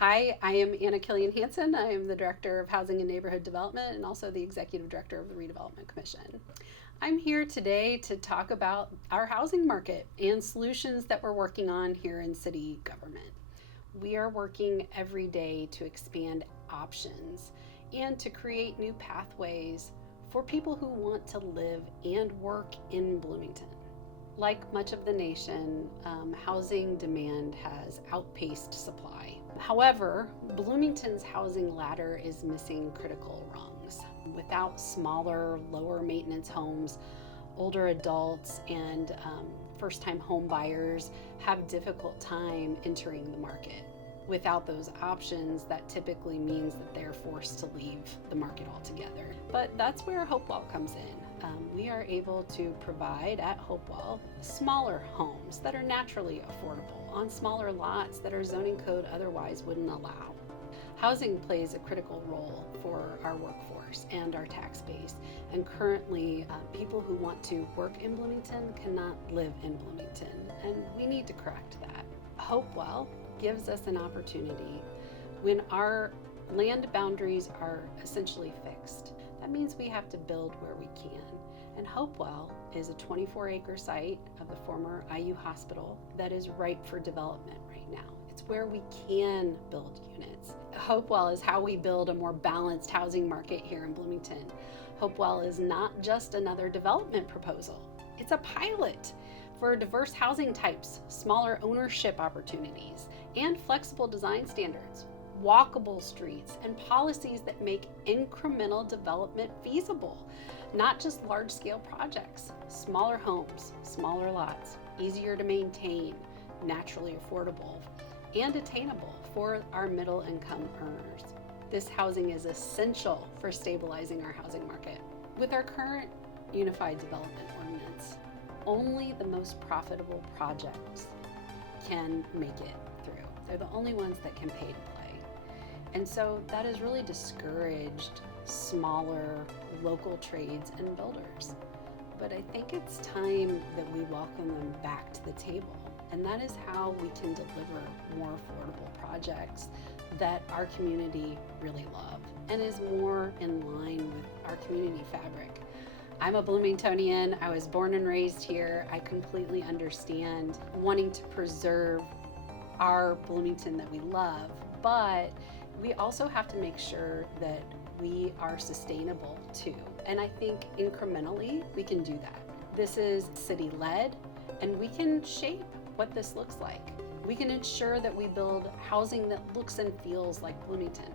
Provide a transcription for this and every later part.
Hi, I am Anna Killion-Hanson. I am the Director of Housing and Neighborhood Development and also the Executive Director of the Redevelopment Commission. I'm here today to talk about our housing market and solutions that we're working on here in city government. We are working every day to expand options and to create new pathways for people who want to live and work in Bloomington. Like much of the nation, housing demand has outpaced supply. However, Bloomington's housing ladder is missing critical rungs. Without smaller, lower maintenance homes, older adults and first time home buyers have difficult time entering the market. Without those options, that typically means that they're forced to leave the market altogether. But that's where Hopewell comes in. We are able to provide at Hopewell smaller homes that are naturally affordable on smaller lots that our zoning code otherwise wouldn't allow. Housing plays a critical role for our workforce and our tax base, and currently people who want to work in Bloomington cannot live in Bloomington, and we need to correct that. Hopewell gives us an opportunity when our land boundaries are essentially fixed. That means we have to build where we can. And Hopewell is a 24-acre site of the former IU hospital that is ripe for development right now. It's where we can build units. Hopewell is how we build a more balanced housing market here in Bloomington. Hopewell is not just another development proposal. It's a pilot for diverse housing types, smaller ownership opportunities, and flexible design standards, walkable streets, and policies that make incremental development feasible, not just large-scale projects. Smaller homes, smaller lots, easier to maintain, naturally affordable, and attainable for our middle-income earners. This housing is essential for stabilizing our housing market. With our current Unified Development Ordinance, only the most profitable projects can make it through. They're the only ones that can pay to play. And so that has really discouraged smaller local trades and builders. But I think it's time that we welcome them back to the table. And that is how we can deliver more affordable projects that our community really love and is more in line with our community fabric. I'm a Bloomingtonian. I was born and raised here. I completely understand wanting to preserve our Bloomington that we love, but we also have to make sure that we are sustainable too. And I think incrementally we can do that. This is city-led, and we can shape what this looks like. We can ensure that we build housing that looks and feels like Bloomington.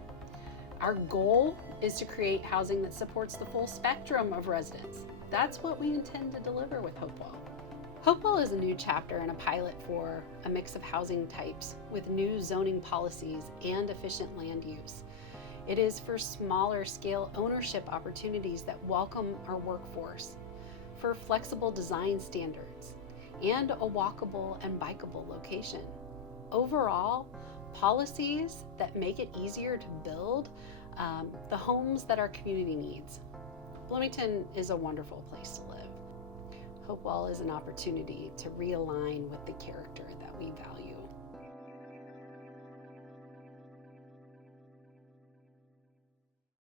Our goal is to create housing that supports the full spectrum of residents. That's what we intend to deliver with Hopewell. Hopewell is a new chapter and a pilot for a mix of housing types with new zoning policies and efficient land use. It is for smaller scale ownership opportunities that welcome our workforce, for flexible design standards, and a walkable and bikeable location. Overall, policies that make it easier to build the homes that our community needs. Bloomington is a wonderful place to live. Hopewell is an opportunity to realign with the character that we value.